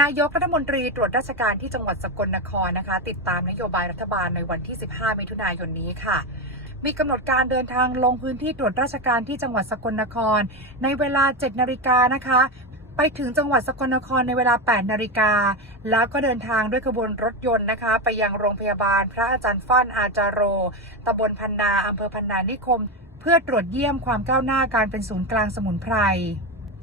นายกรัฐมนตรีตรวจราชการที่จังหวัดสกลนครนะคะ ติดตามนโยบายรัฐบาลในวันที่ 15 มิถุนายนนี้ค่ะ มีกำหนดการเดินทางลงพื้นที่ตรวจราชการที่จังหวัดสกลนคร ในเวลา 7 นาฬิกานะคะ ไปถึงจังหวัดสกลนครในเวลา 8 นาฬิกา แล้วก็เดินทางด้วยขบวนรถยนต์นะคะ ไปยังโรงพยาบาล พระอาจารย์ฟั่นอาจารโรตำบลพันนาอำเภอพันนานิคม เพื่อตรวจเยี่ยมความก้าวหน้าการเป็นศูนย์กลางสมุนไพร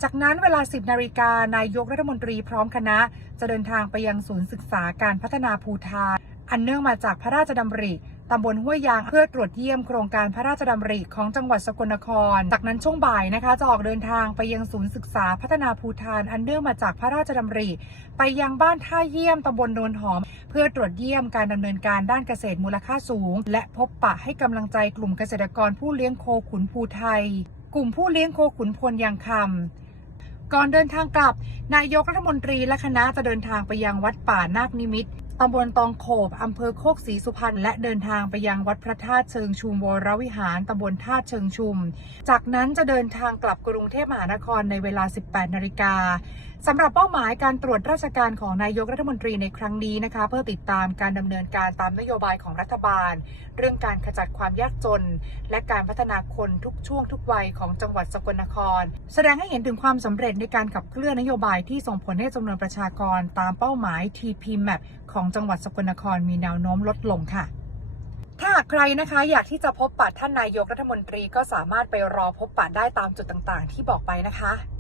จากนั้นเวลา 10 นาฬิกานายกรัฐมนตรีพร้อมคณะ จะเดินทางไปยังศูนย์ศึกษาการพัฒนาภูทานอันเนื่องมาจากพระราชดำริตำบลห้วยยางเพื่อตรวจเยี่ยมโครงการพระราชดำริของจังหวัดสกลนคร จากนั้นช่วงบ่ายนะคะจะออกเดินทางไปยังศูนย์ศึกษาพัฒนาภูทานอันเนื่องมาจากพระราชดำริ ไปยังบ้านท่าเยี่ยมตำบลโนนหอม เพื่อตรวจเยี่ยมการดำเนินการด้านเกษตรมูลค่าสูง และพบปะให้กำลังใจกลุ่มเกษตรกรผู้เลี้ยงโคขุนภูไทย กลุ่มผู้เลี้ยงโคขุนพลยางคำ ก่อนเดินทางกลับ นายกรัฐมนตรีและคณะจะเดินทางไปยังวัดป่านาคนิมิตตำบลตองโขบ อำเภอโคกศรีสุพรรณ และเดินทางไปยังวัดพระธาตุเชิงชุมวรวิหาร ตำบลธาตุเชิงชุม จากนั้นจะเดินทางกลับกรุงเทพมหานครในเวลา 18 นาฬิกา สำหรับเป้าหมายการตรวจราชการของนายกรัฐมนตรีในครั้งนี้นะคะ เพื่อติดตามการดำเนินการตามนโยบายของรัฐบาล เรื่องการขจัดความยากจน และการพัฒนาคนทุกช่วงทุกวัยของจังหวัดสกลนคร แสดงให้เห็นถึงความสำเร็จในการขับเคลื่อนนโยบายที่ส่งผลให้จำนวนประชากรตามเป้าหมาย TP Map ของจังหวัดสกลนครมีแนวโน้มลดลงค่ะถ้าใครนะคะอยากที่จะพบปะท่านนายกรัฐมนตรีก็สามารถไปรอพบปะได้ตามจุดต่างๆ ที่บอกไปนะคะ